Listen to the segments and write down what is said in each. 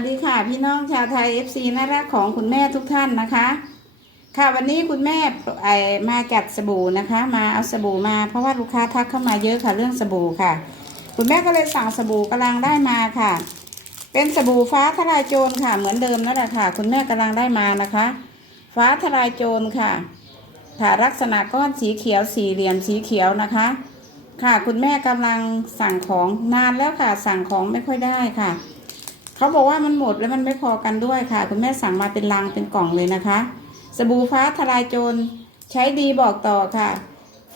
วัสดีค่ะ พี่น้องชาวไทย FC น่ารักของคุณแม่ทุกท่านนะคะ ค่ะวันนี้คุณแม่ไอมาจัดสบู่นะคะ มาเอาสบู่มาเพราะว่าลูกค้าทักเข้ามาเยอะค่ะเรื่องสบู่ค่ะ คุณแม่ก็เลยสั่งสบู่กำลังได้มาค่ะ เป็นสบู่ฟ้าทลายโจรค่ะ เหมือนเดิมนั่นแหละค่ะ คุณแม่กำลังได้มานะคะ ฟ้าทลายโจรค่ะค่ะลักษณะก้อนสีเขียวสี่เหลี่ยมสีเขียวนะคะ ค่ะคุณแม่กำลังสั่งของนานแล้วค่ะ สั่งของไม่ค่อยได้ค่ะ เขาบอกว่ามันหมดแล้วมันไม่พอกันด้วยค่ะ คุณแม่สั่งมาเป็นลังเป็นกล่องเลยนะคะ สบู่ฟ้าทลายโจรใช้ดีบอกต่อค่ะ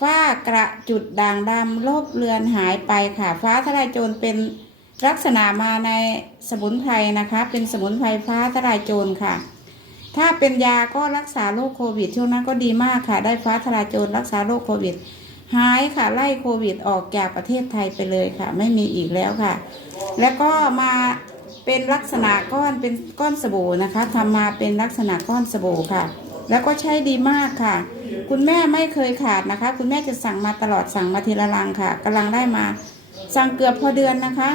ฝ้ากระจุดด่างดำลบเลือนหายไปค่ะ ฟ้าทลายโจรเป็นลักษณะมาในสมุนไพรนะคะ เป็นสมุนไพรฟ้าทลายโจรค่ะ ถ้าเป็นยาก็รักษาโรคโควิด ช่วงนั้นก็ดีมากค่ะ ได้ฟ้าทลายโจรรักษาโรคโควิดหายค่ะไล่โควิดออกจากประเทศไทยไปเลยค่ะ ไม่มีอีกแล้วค่ะ แล้วก็มา เป็นลักษณะก้อนเป็นก้อนสบู่นะคะทำมาเป็นลักษณะก้อนสบู่ค่ะ แล้วก็ใช้ดีมากค่ะ คุณแม่ไม่เคยขาดนะคะ คุณแม่จะสั่งมาตลอดสั่งมาทีละลังค่ะกำลังได้มาสั่งเกือบพอเดือนนะคะ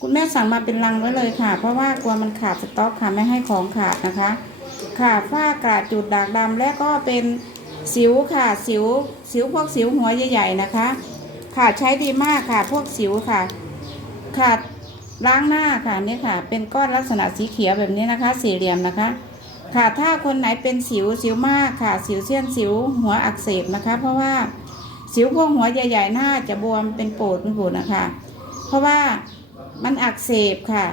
คุณแม่สั่งมาเป็นลังไว้เลยค่ะ เพราะว่ากลัวมันขาดสต็อกค่ะไม่ให้ของขาดนะคะ ค่ะฝ้ากระจุดด่างดำและก็เป็นสิวค่ะสิว สิวพวกสิวหัวใหญ่ๆนะคะ ค่ะใช้ดีมากค่ะ พวกสิวค่ะ ค่ะ ล้างหน้าค่ะนี่ค่ะ เป็นก้อนลักษณะสีเขียวแบบนี้นะคะ สี่เหลี่ยมนะคะ ค่ะถ้าคนไหนเป็นสิวสิวมากค่ะ สิวเสี้ยนสิวหัวอักเสบนะคะ เพราะว่าสิวพวกหัวใหญ่ๆหน้าจะบวมเป็นโปดเป็นปูดนะคะ เพราะว่ามันอักเสบค่ะ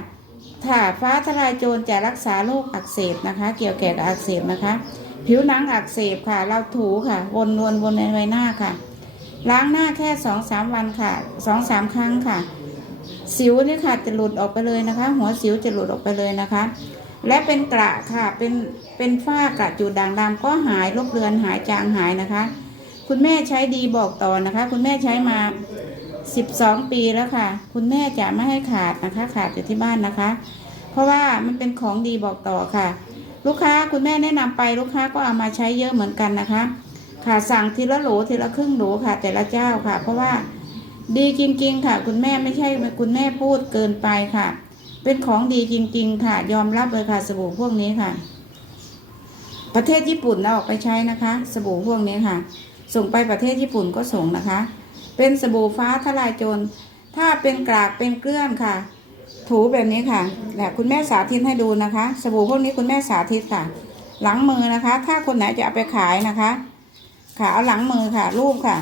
ค่ะฟ้าทลายโจรจะรักษาโรคอักเสบนะคะ เกี่ยวแก่กับอักเสบนะคะ ผิวหนังอักเสบค่ะ เราถูค่ะ วนวนวนในใบหน้าค่ะ ล้างหน้าแค่สองสามวันค่ะสองสามครั้งค่ะ สิวนี่ค่ะจะหลุดออกไปเลยนะคะ หัวสิวจะหลุดออกไปเลยนะคะ และเป็นกระค่ะเป็นเป็นฝ้ากระจุดด่างดำก็หายลบเลือนหายจางหายนะคะ คุณแม่ใช้ดีบอกต่อนะคะ คุณแม่ใช้มา 12 ปีแล้วค่ะ คุณแม่จะไม่ให้ขาดนะคะ ขาดอยู่ที่บ้านนะคะ เพราะว่ามันเป็นของดีบอกต่อค่ะ ลูกค้าคุณแม่แนะนำไปลูกค้าก็เอามาใช้เยอะเหมือนกันนะคะ ค่ะสั่งทีละโหลทีละครึ่งโหลค่ะ แต่ละเจ้าค่ะ เพราะว่า ดีจริง ๆ ค่ะ คุณแม่ไม่ใช่คุณแม่พูดเกินไปค่ะ เป็นของดีจริง ๆ ค่ะ ยอมรับเลยค่ะสบู่พวกนี้ค่ะ ประเทศญี่ปุ่นเราออกไปใช้นะคะ สบู่พวกนี้ค่ะ ส่งไปประเทศญี่ปุ่นก็ส่งนะคะ เป็นสบู่ฟ้าทลายโจรถ้าเป็นกรากเป็นเกลื่อนค่ะ ถูแบบนี้ค่ะแบบคุณแม่สาธิตให้ดูนะคะ สบู่พวกนี้คุณแม่สาธิตค่ะ หลังมือนะคะ ถ้าคนไหนจะเอาไปขายนะคะ ค่ะเอาหลังมือค่ะรูปค่ะ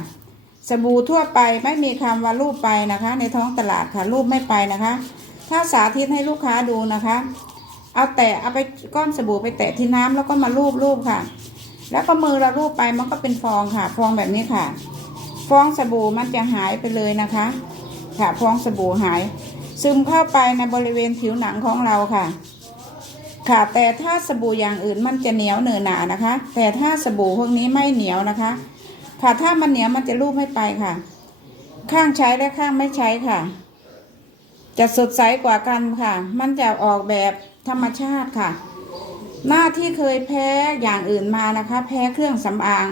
สบู่ทั่วไปไม่มีคำว่ารูปไปนะคะ ในท้องตลาดค่ะรูปไม่ไปนะคะ ถ้าสาธิตให้ลูกค้าดูนะคะ เอาแตะเอาไปก้อนสบู่ไปแตะที่น้ำแล้วก็มารูปรูปค่ะ แล้วก็มือเรารูปไปมันก็เป็นฟองค่ะ ฟองแบบนี้ค่ะ ฟองสบู่มันจะหายไปเลยนะคะ ค่ะฟองสบู่หาย ซึมเข้าไปในบริเวณผิวหนังของเราค่ะ ค่ะแต่ถ้าสบู่อย่างอื่นมันจะเหนียวเหนอะหนานะคะ แต่ถ้าสบู่พวกนี้ไม่เหนียวนะคะ ค่ะถ้ามันเหนียวมันจะรูปไม่ไปค่ะ ข้างใช้และข้างไม่ใช้ค่ะ จะสดใสกว่ากันค่ะ มันจะออกแบบธรรมชาติค่ะ หน้าที่เคยแพ้อย่างอื่นมานะคะ แพ้เครื่องสำอาง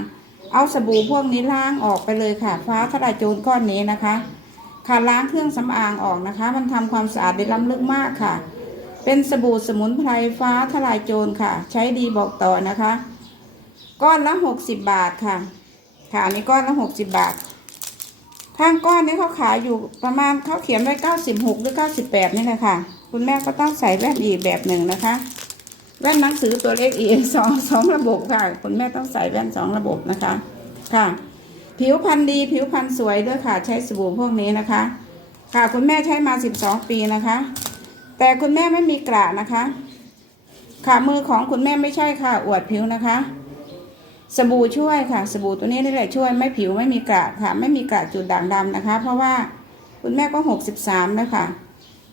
เอาสบู่พวกนี้ล้างออกไปเลยค่ะ ฟ้าทลายโจรก้อนนี้นะคะ ค่ะล้างเครื่องสำอางออกนะคะ มันทำความสะอาดได้ล้ำลึกมากค่ะ เป็นสบู่สมุนไพรฟ้าทลายโจรค่ะ ใช้ดีบอกต่อนะคะ ก้อนละหกสิบบาทค่ะ ค่ะ อันนี้ก้อนละหกสิบบาท ทางก้อนนี้เขาขายอยู่ประมาณเขาเขียนไว้เก้าสิบหกหรือเก้าสิบแปดนี่แหละค่ะ คุณแม่ก็ต้องใส่แว่นอีกแบบหนึ่งนะคะ แว่นหนังสือตัวเล็กอีกสองสองระบบค่ะ คุณแม่ต้องใส่แว่นสองระบบนะคะ ค่ะ ผิวพรรณดีผิวพรรณสวยด้วยค่ะ ใช้สบู่พวกนี้นะคะ ค่ะ คุณแม่ใช้มาสิบสองปีนะคะ แต่คุณแม่ไม่มีกระนะคะค่ะมือของคุณแม่ไม่ใช่ค่ะ อวดผิวนะคะ สบู่ช่วยค่ะสบู่ตัวนี้นี่แหละช่วยไม่ผิวไม่มีกระค่ะ ไม่มีกระจุดด่างดำนะคะ เพราะว่าคุณแม่ก็หกสิบสามแล้วค่ะ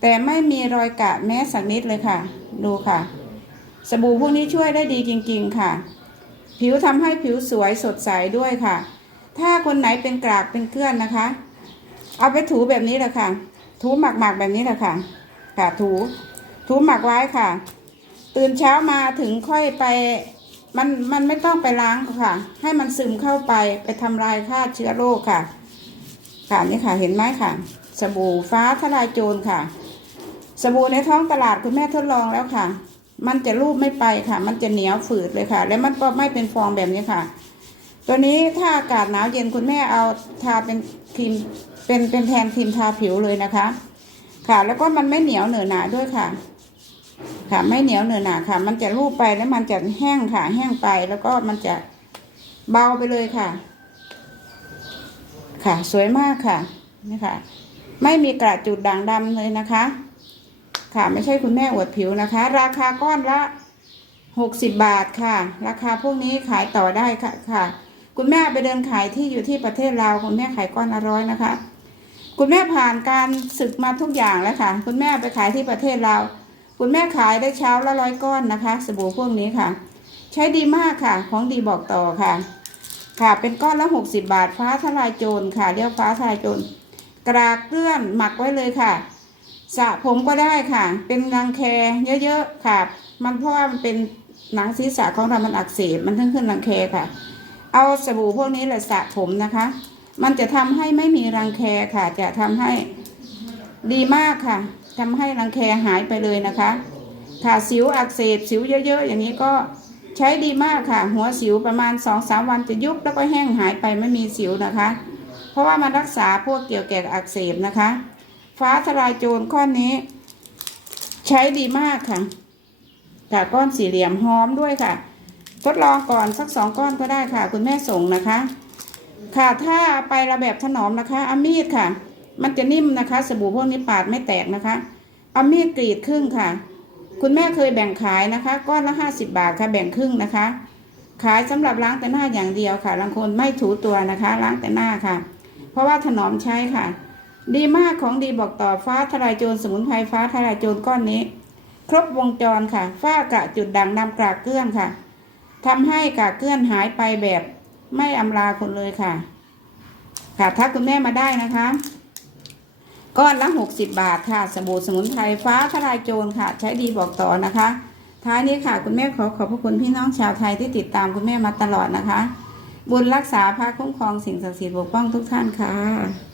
แต่ไม่มีรอยกระแม้สักนิดเลยค่ะ ดูค่ะ สบู่พวกนี้ช่วยได้ดีจริง ๆค่ะ ผิวทำให้ผิวสวยสดใสด้วยค่ะ ถ้าคนไหนเป็นกรากเป็นเกลื่อนนะคะ เอาไปถูแบบนี้แหละค่ะ ถูหมักๆแบบนี้แหละค่ะค่ะถู ถูหมักไว้ค่ะ ตื่นเช้ามาถึงค่อยไป มันมันไม่ต้องไปล้างค่ะ ให้มันซึมเข้าไปไปทำลายฆ่าเชื้อโรคค่ะ ค่ะนี่ค่ะเห็นไหมค่ะ สบู่ฟ้าทลายโจรค่ะ สบู่ในท้องตลาดคุณแม่ทดลองแล้วค่ะ มันจะรูปไม่ไปค่ะ มันจะเหนียวฝืดเลยค่ะ แล้วมันก็ไม่เป็นฟองแบบนี้ค่ะ ตัวนี้ถ้าอากาศหนาวเย็นคุณแม่เอาทาเป็นครีมเป็นเป็นแทนครีมทาผิวเลยนะคะ ค่ะ แล้วก็มันไม่เหนียวเหนอะหนาด้วยค่ะ ค่ะไม่เหนียวเหนอหนาค่ะ มันจะรูปไปแล้วมันจะแห้งค่ะ แห้งไปแล้วก็มันจะเบาไปเลยค่ะ ค่ะ สวยมากค่ะนี่ค่ะ ไม่มีกระจุดด่างดำเลยนะคะ ค่ะไม่ใช่คุณแม่อวดผิวนะคะ ราคาก้อนละหกสิบบาทค่ะ ราคาพวกนี้ขายต่อได้ค่ะค่ะ คุณแม่ไปเดินขายที่อยู่ที่ประเทศลาวคุณแม่ขายก้อนละร้อยนะคะ คุณแม่ผ่านการศึกมาทุกอย่างแล้วค่ะ คุณแม่ไปขายที่ประเทศลาว คุณแม่ขายได้เช้าละร้อยก้อนนะคะ สบู่พวกนี้ค่ะ ใช้ดีมากค่ะ ของดีบอกต่อค่ะ ค่ะเป็นก้อนละหกสิบาทฟ้าทลายโจรค่ะเรียกฟ้าทลายโจรกรากเกลื่อนหมักไว้เลยค่ะสระผมก็ได้ค่ะ เป็นรังแคเยอะๆค่ะ มันเพราะว่ามันเป็นหนังศีรษะของเรามันอักเสบมันทั้งขึ้นรังแคค่ะ เอาสบู่พวกนี้แหละสระผมนะคะ มันจะทำให้ไม่มีรังแคค่ะ จะทำให้ดีมากค่ะ ทำให้รังแคหายไปเลยนะคะค่ะสิวอักเสบสิวเยอะๆ อย่างนี้ก็ใช้ดีมากค่ะ หัวสิวประมาณสองสามวันจะยุบแล้วก็แห้งหายไปไม่มีสิวนะคะ เพราะว่ามันรักษาพวกเกี่ยวแก่อักเสบนะคะ ฟ้าทลายโจรก้อนนี้ ใช้ดีมากค่ะจากก้อนสี่เหลี่ยมหอมด้วยค่ะ ทดลองก่อนสักสองก้อนก็ได้ค่ะ คุณแม่ส่งนะคะ ค่ะถ้าไประแบบถนอมนะคะอามีดค่ะ มันจะนิ่มนะคะ สบู่พวกนี้ปาดไม่แตกนะคะ เอามีดกรีดครึ่งค่ะ คุณแม่เคยแบ่งขายนะคะ ก้อนละห้าสิบาทค่ะ แบ่งครึ่งนะคะ ขายสำหรับล้างแต่หน้าอย่างเดียวค่ะบางคนไม่ถูตัวนะคะ ล้างแต่หน้าค่ะ เพราะว่าถนอมใช้ค่ะ ดีมากของดีบอกต่อฟ้าทลายโจรสมุนไพรฟ้าทลายโจรก้อนนี้ ครบวงจรค่ะ ฝ้ากระจุดด่างดำกรากเกลื่อนค่ะทำให้กรากเกลื่อนหายไปแบบไม่อำลาคนเลยค่ะ ค่ะทักคุณแม่มาได้นะคะ ก้อนละหกสิบบาทค่ะ สบู่สมุนไพรฟ้าทลายโจรค่ะ ใช้ดีบอกต่อนะคะ ท้ายนี้ค่ะ คุณแม่ขอขอบพระคุณพี่น้องชาวไทยที่ติดตามคุณแม่มาตลอดนะคะ บุญรักษาพระคุ้มครองสิ่งศักดิ์สิทธิ์ปกป้องทุกท่านค่ะ